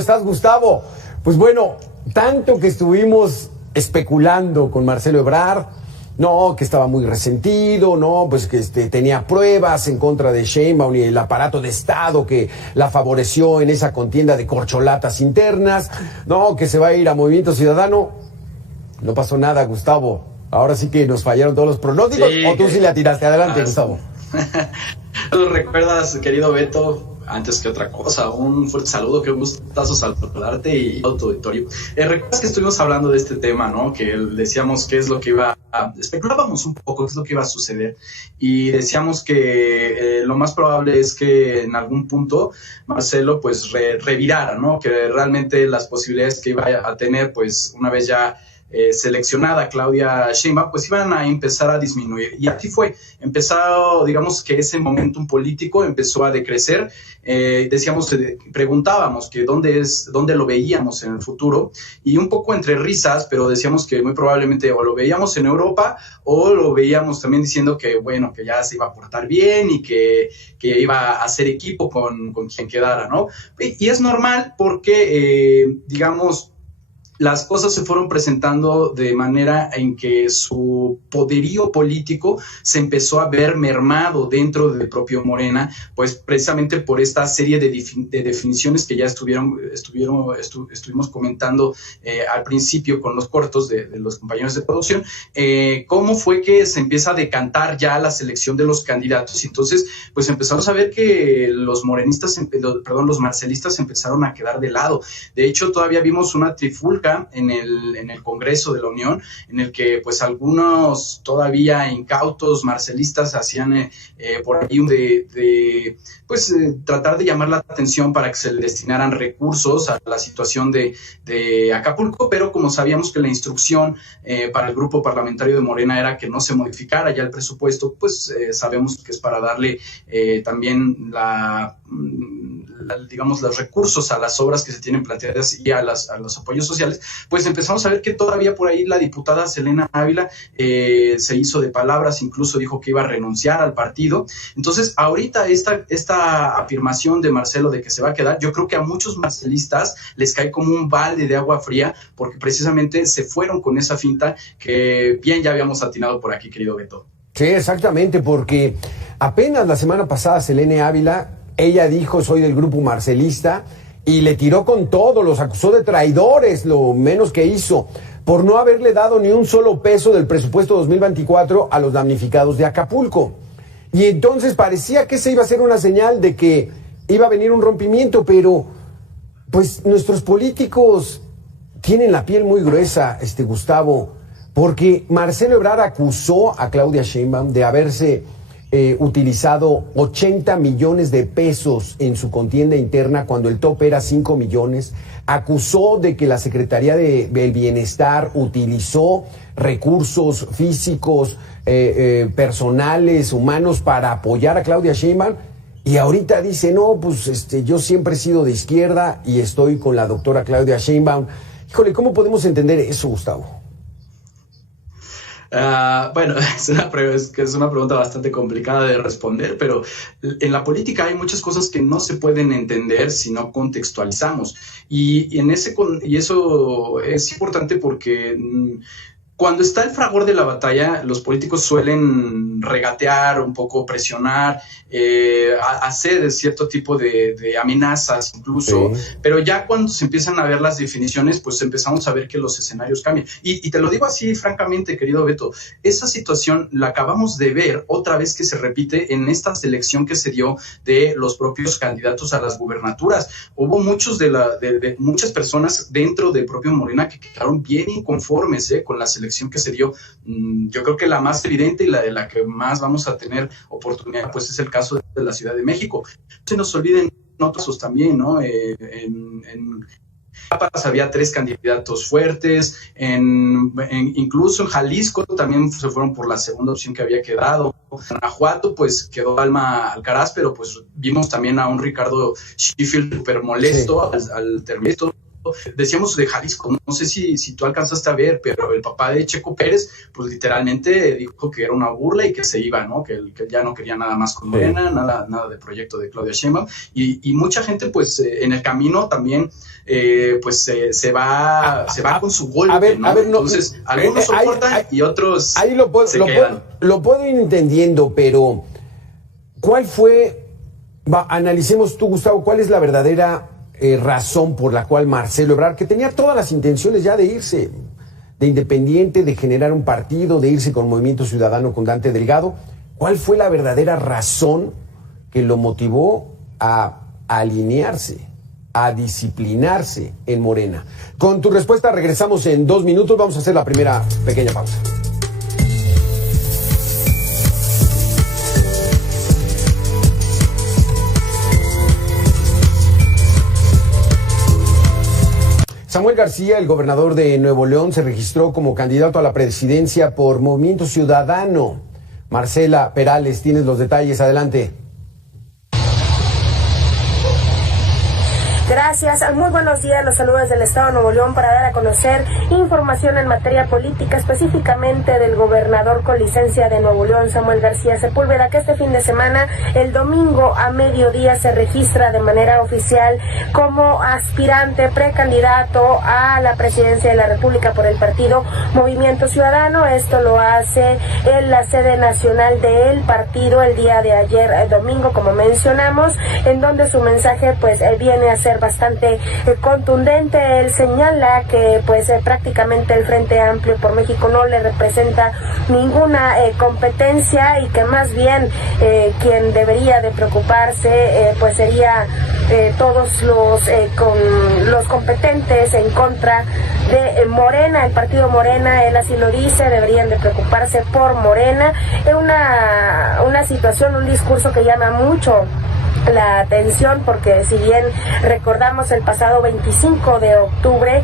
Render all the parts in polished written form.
estás, Gustavo? Pues bueno, tanto que estuvimos especulando con Marcelo Ebrard, no, que estaba muy resentido, no, pues que tenía pruebas en contra de Sheinbaum y el aparato de Estado que la favoreció en esa contienda de corcholatas internas, no, que se va a ir a Movimiento Ciudadano. No pasó nada, Gustavo. Ahora sí que nos fallaron todos los pronósticos, sí, o tú sí le atiraste. Adelante, Gustavo. ¿Tú recuerdas, querido Beto? Antes que otra cosa, un fuerte saludo, qué gustazo saludarte y a tu auditorio. ¿Recuerdas que estuvimos hablando de este tema, no? Que decíamos qué es lo que especulábamos un poco qué es lo que iba a suceder y decíamos que lo más probable es que en algún punto Marcelo pues revirara, ¿no? Que realmente las posibilidades que iba a tener pues una vez ya seleccionada Claudia Sheinbaum, pues iban a empezar a disminuir. Y así fue. Empezó, digamos que ese momentum político empezó a decrecer. Preguntábamos que dónde lo veíamos en el futuro, y un poco entre risas, pero decíamos que muy probablemente o lo veíamos en Europa o lo veíamos también diciendo que, bueno, que ya se iba a portar bien y que iba a hacer equipo con quien quedara, ¿no? Y es normal porque, digamos, las cosas se fueron presentando de manera en que su poderío político se empezó a ver mermado dentro del propio Morena, pues precisamente por esta serie de definiciones que ya estuvimos comentando al principio con los cortos de los compañeros de producción, cómo fue que se empieza a decantar ya la selección de los candidatos. Entonces, pues empezamos a ver que los marcelistas empezaron a quedar de lado. De hecho, todavía vimos una trifulca en el Congreso de la Unión, en el que pues algunos todavía incautos marcelistas hacían por ahí tratar de llamar la atención para que se le destinaran recursos a la situación de Acapulco, pero como sabíamos que la instrucción para el grupo parlamentario de Morena era que no se modificara ya el presupuesto, pues sabemos que es para darle también digamos, los recursos a las obras que se tienen planteadas y a los apoyos sociales, pues empezamos a ver que todavía por ahí la diputada Selena Ávila se hizo de palabras, incluso dijo que iba a renunciar al partido. Entonces, ahorita esta afirmación de Marcelo de que se va a quedar, yo creo que a muchos marcelistas les cae como un balde de agua fría, porque precisamente se fueron con esa finta que bien ya habíamos atinado por aquí, querido Beto. Sí, exactamente, porque apenas la semana pasada Selena Ávila, ella dijo, soy del grupo marcelista, y le tiró con todo, los acusó de traidores, lo menos que hizo, por no haberle dado ni un solo peso del presupuesto 2024 a los damnificados de Acapulco. Y entonces parecía que esa iba a ser una señal de que iba a venir un rompimiento, pero pues nuestros políticos tienen la piel muy gruesa, Gustavo, porque Marcelo Ebrard acusó a Claudia Sheinbaum de haberse utilizado 80 millones de pesos en su contienda interna cuando el tope era 5 millones. Acusó de que la Secretaría del Bienestar utilizó recursos físicos, personales, humanos para apoyar a Claudia Sheinbaum. Y ahorita dice, no, pues yo siempre he sido de izquierda y estoy con la doctora Claudia Sheinbaum. Híjole, ¿cómo podemos entender eso, Gustavo? Bueno, es una pregunta bastante complicada de responder, pero en la política hay muchas cosas que no se pueden entender si no contextualizamos. Y eso es importante porque cuando está el fragor de la batalla, los políticos suelen regatear, un poco presionar, hacer cierto tipo de amenazas incluso, sí. Pero ya cuando se empiezan a ver las definiciones, pues empezamos a ver que los escenarios cambian. Y te lo digo así francamente, querido Beto, esa situación la acabamos de ver otra vez que se repite en esta selección que se dio de los propios candidatos a las gubernaturas. Hubo muchas personas dentro del propio Morena que quedaron bien inconformes con la selección que se dio. Yo creo que la más evidente y la de la que más vamos a tener oportunidad, pues es el caso de la Ciudad de México. No se nos olviden otros también, ¿no? En Chiapas había 3 candidatos fuertes, incluso en Jalisco también se fueron por la segunda opción que había quedado. En Guanajuato pues quedó Alma Alcaraz, pero pues vimos también a un Ricardo Sheffield súper molesto, sí. al terminar esto. decíamos de Jalisco, no sé si tú alcanzaste a ver, pero el papá de Checo Pérez, pues literalmente dijo que era una burla y que se iba, ¿no? Que ya no quería nada más con Morena, nada de proyecto de Claudia Sheinbaum, y mucha gente, pues, en el camino también, pues, se va con su golpe, ¿no? Entonces, algunos soportan y otros se quedan. Lo puedo ir entendiendo, pero ¿cuál fue? Analicemos tú, Gustavo, ¿cuál es la verdadera razón por la cual Marcelo Ebrard, que tenía todas las intenciones ya de irse de independiente, de generar un partido, de irse con Movimiento Ciudadano con Dante Delgado, cuál fue la verdadera razón que lo motivó a alinearse, a disciplinarse en Morena? Con tu respuesta regresamos en 2 minutos, vamos a hacer la primera pequeña pausa. Samuel García, el gobernador de Nuevo León, se registró como candidato a la presidencia por Movimiento Ciudadano. Marcela Perales, tienes los detalles, adelante. Gracias, muy buenos días, los saludos del Estado de Nuevo León para dar a conocer información en materia política, específicamente del gobernador con licencia de Nuevo León, Samuel García Sepúlveda, que este fin de semana, el domingo a mediodía, se registra de manera oficial como aspirante precandidato a la presidencia de la República por el partido Movimiento Ciudadano. Esto lo hace en la sede nacional del partido el día de ayer, domingo, como mencionamos, en donde su mensaje pues viene a ser bastante contundente. Él señala que pues prácticamente el Frente Amplio por México no le representa ninguna competencia y que más bien quien debería de preocuparse pues sería todos los competentes en contra de Morena, el partido Morena. Él así lo dice, deberían de preocuparse por Morena. Es una situación, un discurso que llama mucho la atención, porque si bien recordamos el pasado 25 de octubre,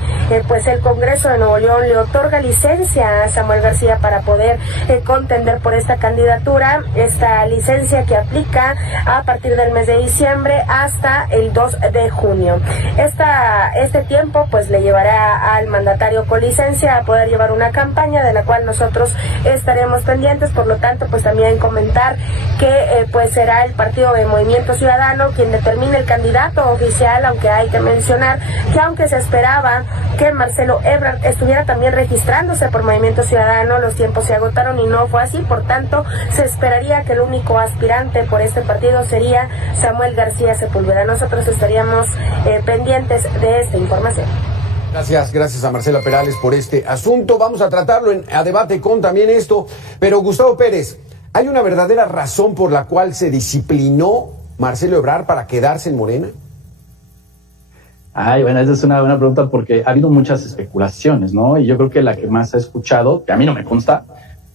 pues el Congreso de Nuevo León le otorga licencia a Samuel García para poder contender por esta candidatura, esta licencia que aplica a partir del mes de diciembre hasta el 2 de junio. Este tiempo pues le llevará al mandatario con licencia a poder llevar una campaña de la cual nosotros estaremos pendientes. Por lo tanto, pues también comentar que pues será el partido de Movimiento Ciudadano quien determine el candidato oficial, aunque hay que mencionar que aunque se esperaba que Marcelo Ebrard estuviera también registrándose por Movimiento Ciudadano, los tiempos se agotaron y no fue así. Por tanto, se esperaría que el único aspirante por este partido sería Samuel García Sepúlveda. Nosotros estaríamos pendientes de esta información. Gracias a Marcela Perales por este asunto. Vamos a tratarlo a debate con también esto. Pero Gustavo Pérez, ¿hay una verdadera razón por la cual se disciplinó Marcelo Ebrard para quedarse en Morena? Bueno, esa es una buena pregunta porque ha habido muchas especulaciones, ¿no? Y yo creo que la que más he escuchado, que a mí no me consta,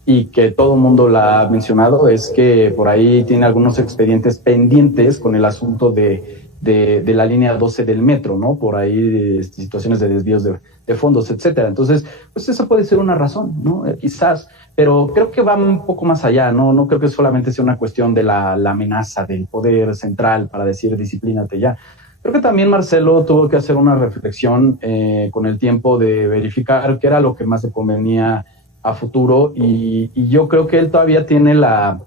y que todo el mundo la ha mencionado, es que por ahí tiene algunos expedientes pendientes con el asunto de la línea 12 del metro, ¿no? Por ahí situaciones de desvíos de fondos, etcétera. Entonces, pues esa puede ser una razón, ¿no? Quizás, pero creo que va un poco más allá, ¿no? No creo que solamente sea una cuestión de la amenaza del poder central para decir disciplínate ya. Creo que también Marcelo tuvo que hacer una reflexión con el tiempo de verificar qué era lo que más le convenía a futuro, y yo creo que él todavía tiene la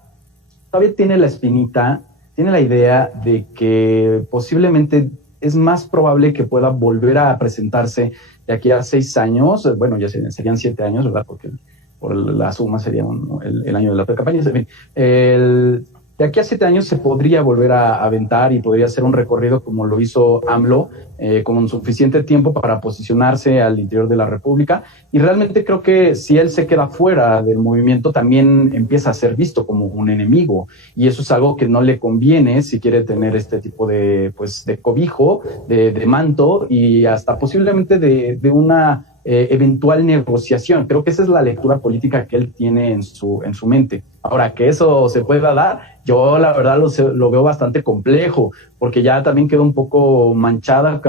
espinita, tiene la idea de que posiblemente es más probable que pueda volver a presentarse de aquí a 6 años, bueno, ya serían 7 años, ¿verdad? Porque por la suma sería el año de la pre-campaña. En fin, de aquí a 7 años se podría volver a aventar y podría hacer un recorrido como lo hizo AMLO, con suficiente tiempo para posicionarse al interior de la República. Y realmente creo que si él se queda fuera del movimiento, también empieza a ser visto como un enemigo. Y eso es algo que no le conviene si quiere tener este tipo de cobijo, de manto, y hasta posiblemente de una eventual negociación. Creo que esa es la lectura política que él tiene en su mente. Ahora, que eso se pueda dar, yo la verdad lo veo bastante complejo, porque ya también quedó un poco manchado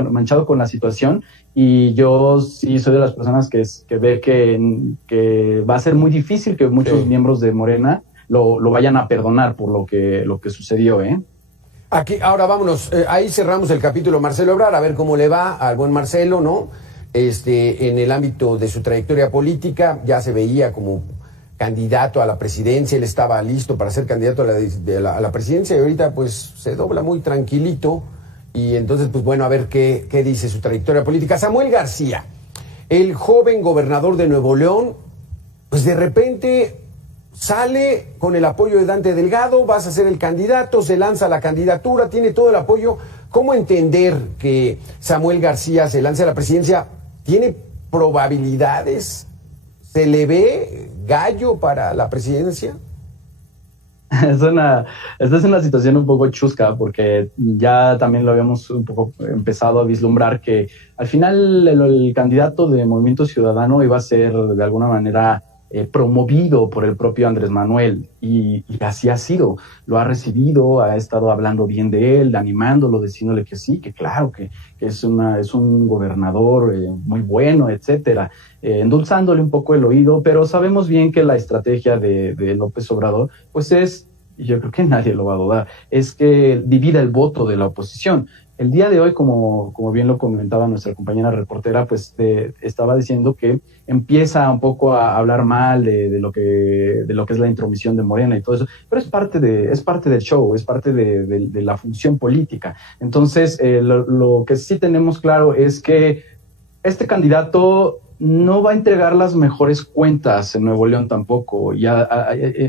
con la situación, y yo sí soy de las personas que ve que va a ser muy difícil que muchos miembros de Morena lo vayan a perdonar por lo que sucedió, ¿eh? Aquí, ahora vámonos, ahí cerramos el capítulo Marcelo Ebrard, a ver cómo le va al buen Marcelo, ¿no? En el ámbito de su trayectoria política, ya se veía como candidato a la presidencia, él estaba listo para ser candidato a la presidencia y ahorita pues se dobla muy tranquilito y entonces pues bueno, a ver qué dice su trayectoria política. Samuel García, el joven gobernador de Nuevo León, pues de repente sale con el apoyo de Dante Delgado, vas a ser el candidato, se lanza la candidatura, tiene todo el apoyo. ¿Cómo entender que Samuel García se lance a la presidencia? ¿Tiene probabilidades? ¿Se le ve gallo para la presidencia? Esta es una situación un poco chusca porque ya también lo habíamos un poco empezado a vislumbrar que al final el candidato de Movimiento Ciudadano iba a ser de alguna manera promovido por el propio Andrés Manuel y así ha sido, lo ha recibido, ha estado hablando bien de él, animándolo, diciéndole que sí, que claro, que es un gobernador muy bueno, etcétera, endulzándole un poco el oído, pero sabemos bien que la estrategia de López Obrador, pues es, y yo creo que nadie lo va a dudar, es que divida el voto de la oposición. El día de hoy, como bien lo comentaba nuestra compañera reportera, pues estaba diciendo que empieza un poco a hablar mal de lo que es la intromisión de Morena y todo eso, pero es parte del show, es parte de la función política. Entonces, lo que sí tenemos claro es que este candidato no va a entregar las mejores cuentas en Nuevo León tampoco.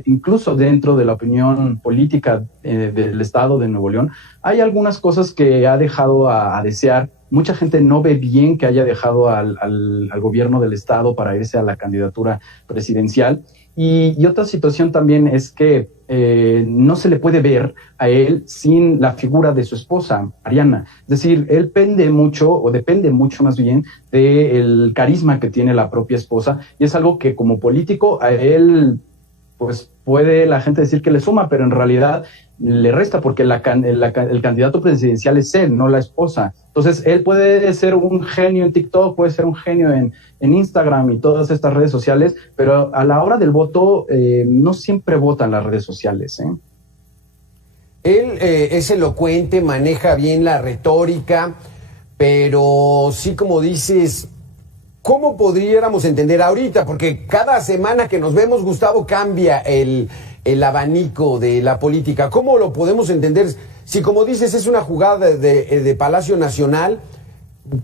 Incluso dentro de la opinión política del estado de Nuevo León, hay algunas cosas que ha dejado a desear. Mucha gente no ve bien que haya dejado al gobierno del estado para irse a la candidatura presidencial. Y otra situación también es que no se le puede ver a él sin la figura de su esposa, Mariana. Es decir, él depende mucho más bien del carisma que tiene la propia esposa, y es algo que como político a él, pues puede la gente decir que le suma, pero en realidad le resta porque el candidato presidencial es él, no la esposa. Entonces, él puede ser un genio en TikTok, puede ser un genio en Instagram y todas estas redes sociales, pero a la hora del voto no siempre votan las redes sociales. Él es elocuente, maneja bien la retórica, pero sí, como dices, ¿cómo podríamos entender ahorita? Porque cada semana que nos vemos, Gustavo, cambia el abanico de la política. ¿Cómo lo podemos entender? Si, como dices, es una jugada de Palacio Nacional,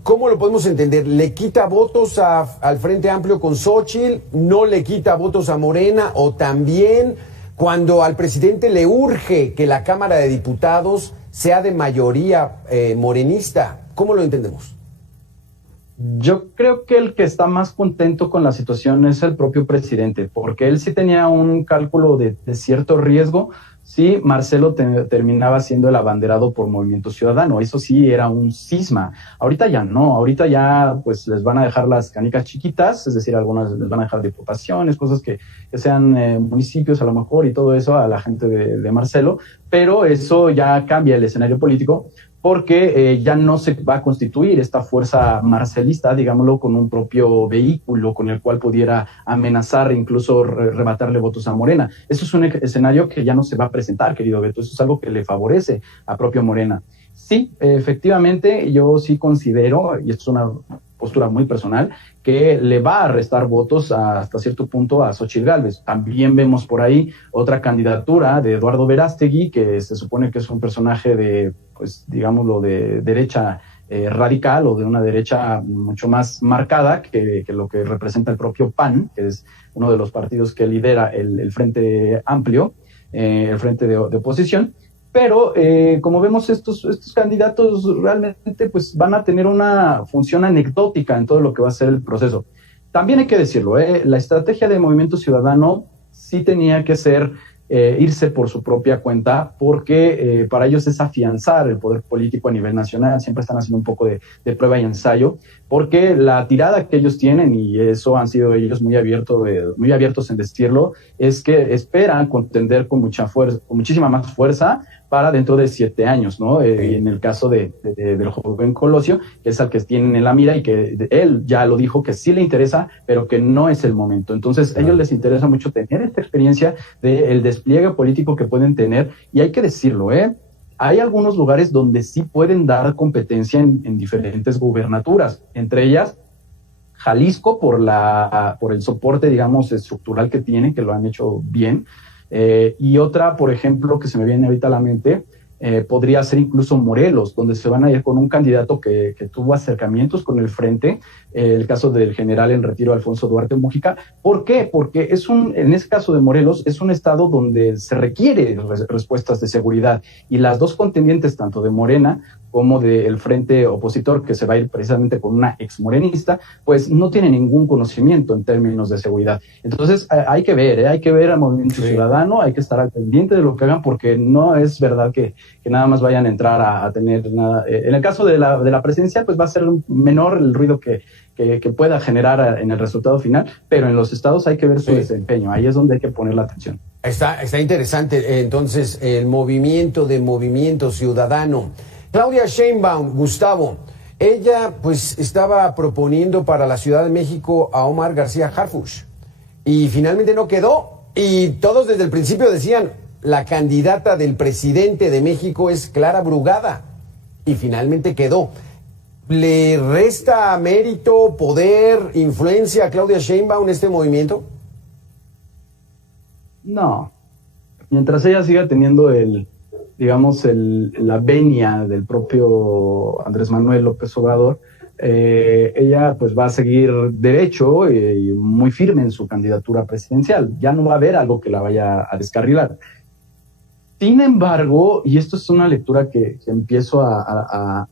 ¿cómo lo podemos entender? ¿Le quita votos al Frente Amplio con Xóchitl? ¿No le quita votos a Morena? ¿O también cuando al presidente le urge que la Cámara de Diputados sea de mayoría morenista? ¿Cómo lo entendemos? Yo creo que el que está más contento con la situación es el propio presidente, porque él sí tenía un cálculo de cierto riesgo. Sí, Marcelo terminaba siendo el abanderado por Movimiento Ciudadano, eso sí era un cisma. Ahorita ya no, ahorita ya pues les van a dejar las canicas chiquitas, es decir, algunas les van a dejar diputaciones, cosas que sean municipios a lo mejor y todo eso a la gente de Marcelo, pero eso ya cambia el escenario político, porque ya no se va a constituir esta fuerza marcelista, digámoslo, con un propio vehículo con el cual pudiera amenazar e incluso rebatarle votos a Morena. Eso es un escenario que ya no se va a presentar, querido Beto, eso es algo que le favorece a propio Morena. Sí, efectivamente, yo sí considero, y esto es una postura muy personal, que le va a restar votos hasta cierto punto a Xóchitl Gálvez. También vemos por ahí otra candidatura de Eduardo Verástegui, que se supone que es un personaje de, pues digámoslo, de derecha radical o de una derecha mucho más marcada que lo que representa el propio PAN, que es uno de los partidos que lidera el Frente Amplio, el Frente de Oposición. Pero como vemos, estos candidatos realmente pues van a tener una función anecdótica en todo lo que va a ser el proceso. También hay que decirlo, la estrategia de Movimiento Ciudadano sí tenía que ser irse por su propia cuenta, porque para ellos es afianzar el poder político a nivel nacional. Siempre están haciendo un poco de prueba y ensayo, porque la tirada que ellos tienen, y eso han sido ellos muy abiertos en decirlo, es que esperan contender con mucha fuerza, con muchísima más fuerza para dentro de 7 años, ¿no? Y en el caso del joven Colosio, que es al que tienen en la mira y que él ya lo dijo que sí le interesa, pero que no es el momento. Entonces, a ellos les interesa mucho tener esta experiencia del despliegue político que pueden tener, y hay que decirlo, hay algunos lugares donde sí pueden dar competencia en diferentes gubernaturas, entre ellas Jalisco por el soporte, digamos, estructural que tiene, que lo han hecho bien, y otra, por ejemplo, que se me viene ahorita a la mente, podría ser incluso Morelos, donde se van a ir con un candidato que tuvo acercamientos con el frente, el caso del general en retiro Alfonso Duarte Mujica. ¿Por qué? Porque en ese caso de Morelos, es un estado donde se requiere respuestas de seguridad, y las dos contendientes, tanto de Morena como del frente opositor, que se va a ir precisamente con una exmorenista, pues no tiene ningún conocimiento en términos de seguridad. Entonces hay que ver al Movimiento Ciudadano, hay que estar al pendiente de lo que hagan, porque no es verdad que nada más vayan a entrar a tener nada. En el caso de la presidencia, pues va a ser menor el ruido que pueda generar en el resultado final, pero en los estados hay que ver su desempeño, ahí es donde hay que poner la atención. Está interesante, entonces, el Movimiento Ciudadano. Claudia Sheinbaum, Gustavo, ella pues estaba proponiendo para la Ciudad de México a Omar García Harfuch y finalmente no quedó, y todos desde el principio decían, la candidata del presidente de México es Clara Brugada, y finalmente quedó. ¿Le resta mérito, poder, influencia a Claudia Sheinbaum en este movimiento? No, mientras ella siga teniendo la venia del propio Andrés Manuel López Obrador, ella pues va a seguir derecho y muy firme en su candidatura presidencial. Ya no va a haber algo que la vaya a descarrilar. Sin embargo, y esto es una lectura que empiezo a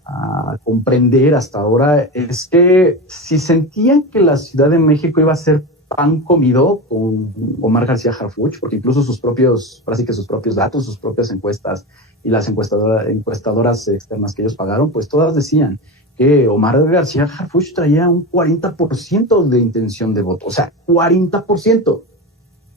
comprender hasta ahora, es que si sentían que la Ciudad de México iba a ser pan comido con Omar García Harfuch, porque incluso sus propios datos, sus propias encuestas y las encuestadoras externas que ellos pagaron, pues todas decían que Omar García Harfuch traía un 40% de intención de voto, o sea, 40%.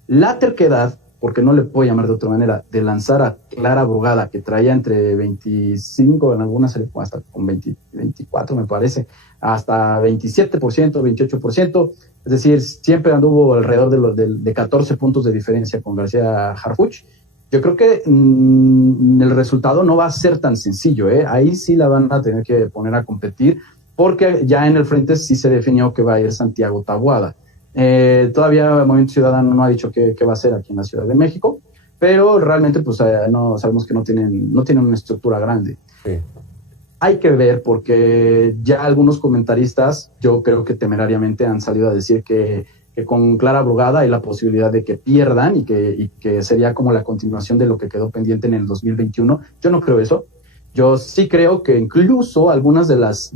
La terquedad, porque no le puedo llamar de otra manera, de lanzar a Clara Brugada, que traía entre 25, en algunas se le fue hasta con 24, me parece, hasta 27%, 28%, es decir, siempre anduvo alrededor de 14 puntos de diferencia con García Harfuch. Yo creo que el resultado no va a ser tan sencillo, ahí sí la van a tener que poner a competir, porque ya en el frente sí se definió que va a ir Santiago Taboada. Todavía el Movimiento Ciudadano no ha dicho qué va a hacer aquí en la Ciudad de México, pero realmente pues no sabemos que no tienen una estructura grande. Sí. Hay que ver, porque ya algunos comentaristas, yo creo que temerariamente han salido a decir que con Clara Brugada hay la posibilidad de que pierdan y que sería como la continuación de lo que quedó pendiente en el 2021. Yo no creo eso. Yo sí creo que incluso algunas de las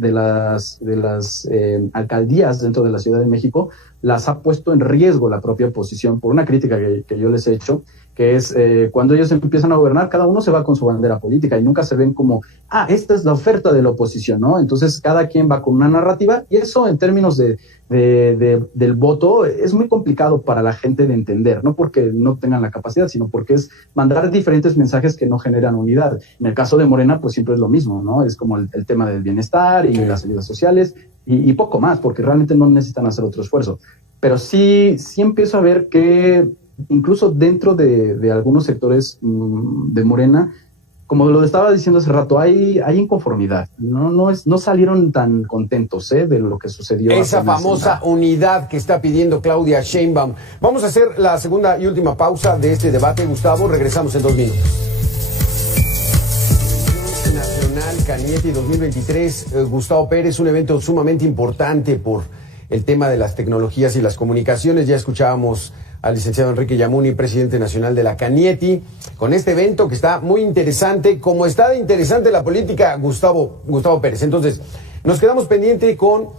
alcaldías dentro de la Ciudad de México las ha puesto en riesgo la propia oposición por una crítica que yo les he hecho, que es cuando ellos empiezan a gobernar, cada uno se va con su bandera política y nunca se ven como, esta es la oferta de la oposición, ¿no? Entonces cada quien va con una narrativa, y eso en términos del voto es muy complicado para la gente de entender, no porque no tengan la capacidad, sino porque es mandar diferentes mensajes que no generan unidad. En el caso de Morena, pues siempre es lo mismo, ¿no? Es como el tema del bienestar y las ayudas sociales y poco más, porque realmente no necesitan hacer otro esfuerzo. Pero sí empiezo a ver que incluso dentro de algunos sectores de Morena, como lo estaba diciendo hace rato, hay inconformidad. No salieron tan contentos de lo que sucedió. Esa famosa unidad que está pidiendo Claudia Sheinbaum. Vamos a hacer la segunda y última pausa de este debate, Gustavo. Regresamos en 2 minutos. Nacional Cañete 2023, Gustavo Pérez, un evento sumamente importante por el tema de las tecnologías y las comunicaciones. Ya escuchábamos al licenciado Enrique Yamuni, presidente nacional de la Cañeti, con este evento que está muy interesante, como está de interesante la política, Gustavo Pérez. Entonces, nos quedamos pendiente con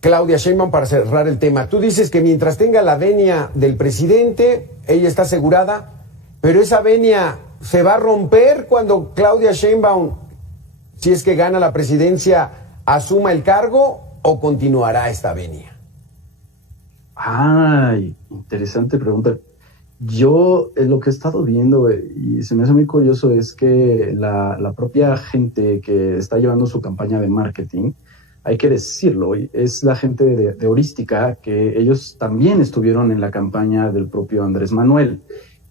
Claudia Sheinbaum para cerrar el tema. Tú dices que mientras tenga la venia del presidente, ella está asegurada, pero esa venia se va a romper cuando Claudia Sheinbaum, si es que gana la presidencia, asuma el cargo, ¿o continuará esta venia? Ay, interesante pregunta. Yo lo que he estado viendo y se me hace muy curioso es que la propia gente que está llevando su campaña de marketing, hay que decirlo, es la gente de Heurística, que ellos también estuvieron en la campaña del propio Andrés Manuel.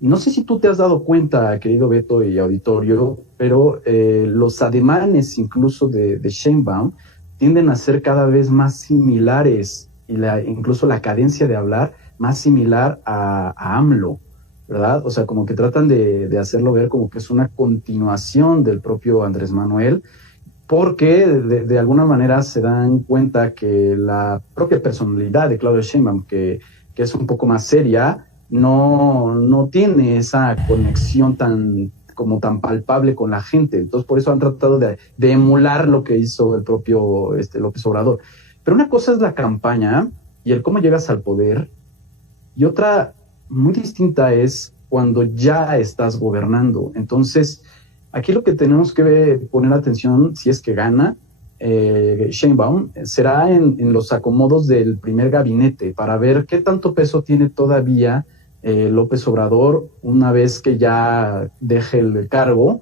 No sé si tú te has dado cuenta, querido Beto y auditorio, pero los ademanes incluso de Sheinbaum tienden a ser cada vez más similares y incluso la cadencia de hablar más similar a AMLO, ¿verdad? O sea, como que tratan de hacerlo ver como que es una continuación del propio Andrés Manuel, porque de alguna manera se dan cuenta que la propia personalidad de Claudia Sheinbaum, que es un poco más seria, no tiene esa conexión tan palpable con la gente. Entonces, por eso han tratado de emular lo que hizo el propio López Obrador. Pero una cosa es la campaña y el cómo llegas al poder, y otra muy distinta es cuando ya estás gobernando. Entonces, aquí lo que tenemos que poner atención, si es que gana Sheinbaum, será en los acomodos del primer gabinete, para ver qué tanto peso tiene todavía López Obrador una vez que ya deje el cargo,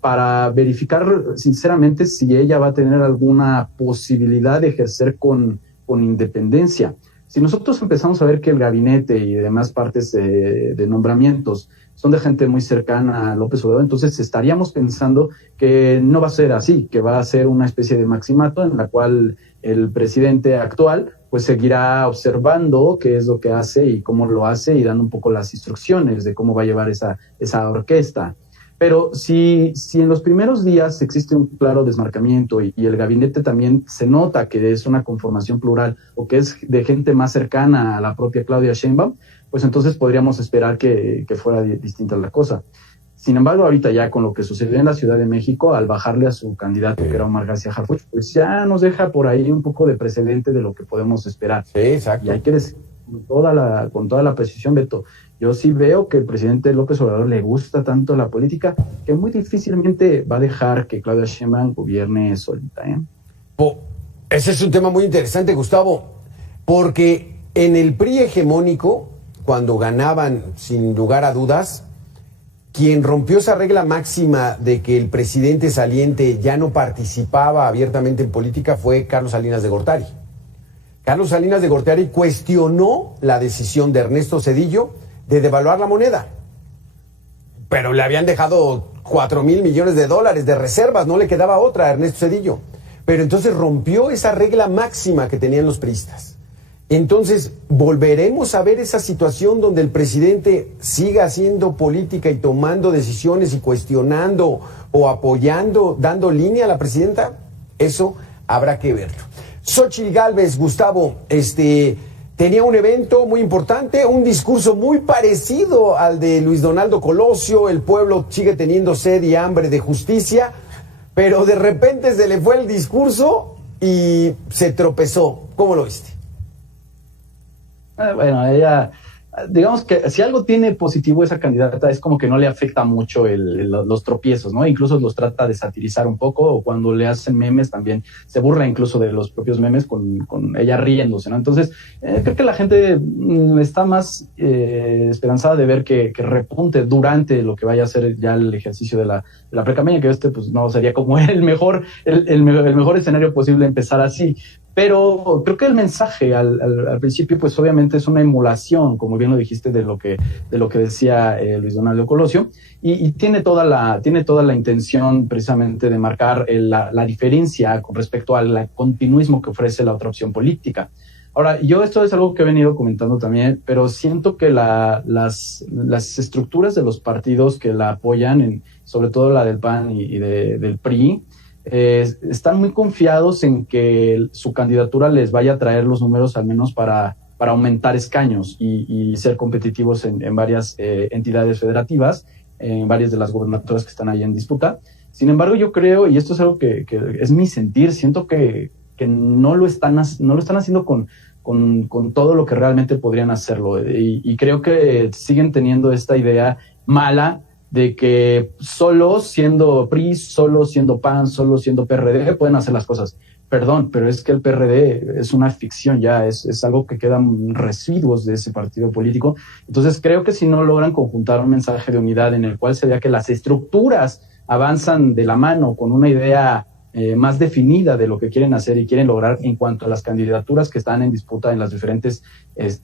para verificar sinceramente si ella va a tener alguna posibilidad de ejercer con independencia. Si nosotros empezamos a ver que el gabinete y demás partes de nombramientos son de gente muy cercana a López Obrador, entonces estaríamos pensando que no va a ser así, que va a ser una especie de maximato en la cual el presidente actual pues seguirá observando qué es lo que hace y cómo lo hace y dando un poco las instrucciones de cómo va a llevar esa orquesta. Pero si en los primeros días existe un claro desmarcamiento y el gabinete también se nota que es una conformación plural o que es de gente más cercana a la propia Claudia Sheinbaum, pues entonces podríamos esperar que fuera distinta la cosa. Sin embargo, ahorita ya con lo que sucedió en la Ciudad de México, al bajarle a su candidato, que era Omar García Harfuch, pues ya nos deja por ahí un poco de precedente de lo que podemos esperar. Sí, exacto. Y hay que decir con toda la precisión, Beto, yo sí veo que el presidente López Obrador le gusta tanto la política que muy difícilmente va a dejar que Claudia Sheinbaum gobierne solita, ¿eh? Ese es un tema muy interesante, Gustavo, porque en el PRI hegemónico, cuando ganaban sin lugar a dudas, quien rompió esa regla máxima de que el presidente saliente ya no participaba abiertamente en política fue Carlos Salinas de Gortari. Carlos Salinas de Gortari cuestionó la decisión de Ernesto Zedillo de devaluar la moneda, pero le habían dejado $4,000 millones de reservas, no le quedaba otra a Ernesto Zedillo, pero entonces rompió esa regla máxima que tenían los priistas. Entonces, ¿volveremos a ver esa situación donde el presidente siga haciendo política y tomando decisiones y cuestionando o apoyando, dando línea a la presidenta? Eso habrá que verlo. Xóchitl Gálvez, Gustavo, tenía un evento muy importante, un discurso muy parecido al de Luis Donaldo Colosio. El pueblo sigue teniendo sed y hambre de justicia, pero de repente se le fue el discurso y se tropezó. ¿Cómo lo viste? Bueno, ella, digamos que si algo tiene positivo esa candidata es como que no le afecta mucho los tropiezos, ¿no? Incluso los trata de satirizar un poco, o cuando le hacen memes también se burla incluso de los propios memes con ella riéndose, ¿no? Entonces, creo que la gente está más esperanzada de ver que repunte durante lo que vaya a ser ya el ejercicio de la precampaña, que pues no sería como el mejor escenario posible empezar así. Pero creo que el mensaje al principio, pues obviamente es una emulación, como bien lo dijiste, de lo que decía Luis Donaldo Colosio, y tiene toda la intención precisamente de marcar la diferencia con respecto al continuismo que ofrece la otra opción política. Ahora, yo esto es algo que he venido comentando también, pero siento que las estructuras de los partidos que la apoyan, sobre todo la del PAN y del PRI, están muy confiados en que su candidatura les vaya a traer los números al menos para aumentar escaños y ser competitivos en varias entidades federativas, en varias de las gobernaturas que están ahí en disputa. Sin embargo, yo creo, y esto es algo que es mi sentir, siento que no lo están haciendo con todo lo que realmente podrían hacerlo, y creo que siguen teniendo esta idea mala de que solo siendo PRI, solo siendo PAN, solo siendo PRD pueden hacer las cosas. Perdón, pero es que el PRD es una ficción ya, es algo que quedan residuos de ese partido político. Entonces creo que si no logran conjuntar un mensaje de unidad en el cual se vea que las estructuras avanzan de la mano con una idea más definida de lo que quieren hacer y quieren lograr en cuanto a las candidaturas que están en disputa en los diferentes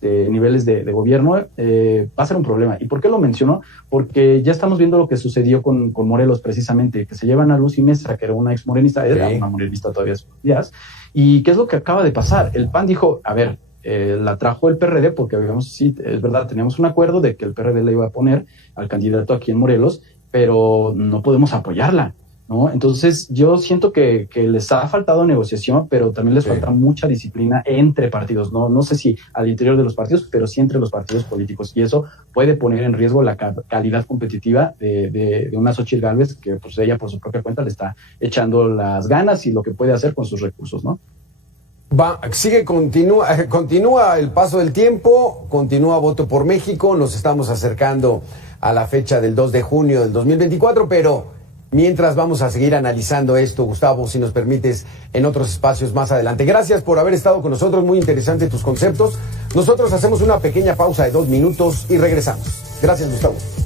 niveles de gobierno, va a ser un problema. ¿Y por qué lo menciono? Porque ya estamos viendo lo que sucedió con Morelos precisamente, que se llevan a Lucy Mesa, que era una ex morenista, era una morenista todavía hace unos días, y ¿qué es lo que acaba de pasar? El PAN dijo, a ver, la trajo el PRD porque, digamos, sí, es verdad, teníamos un acuerdo de que el PRD le iba a poner al candidato aquí en Morelos, pero no podemos apoyarla, ¿no? Entonces yo siento que les ha faltado negociación, pero también les falta mucha disciplina entre partidos, no sé si al interior de los partidos, pero sí entre los partidos políticos, y eso puede poner en riesgo la calidad competitiva de una Xóchitl Gálvez, que pues ella por su propia cuenta le está echando las ganas y lo que puede hacer con sus recursos, ¿no? Continúa el paso del tiempo, continúa Voto por México, nos estamos acercando a la fecha del 2 de junio del 2024, pero mientras vamos a seguir analizando esto, Gustavo, si nos permites, en otros espacios más adelante. Gracias por haber estado con nosotros, muy interesantes tus conceptos. Nosotros hacemos una pequeña pausa de 2 minutos y regresamos. Gracias, Gustavo.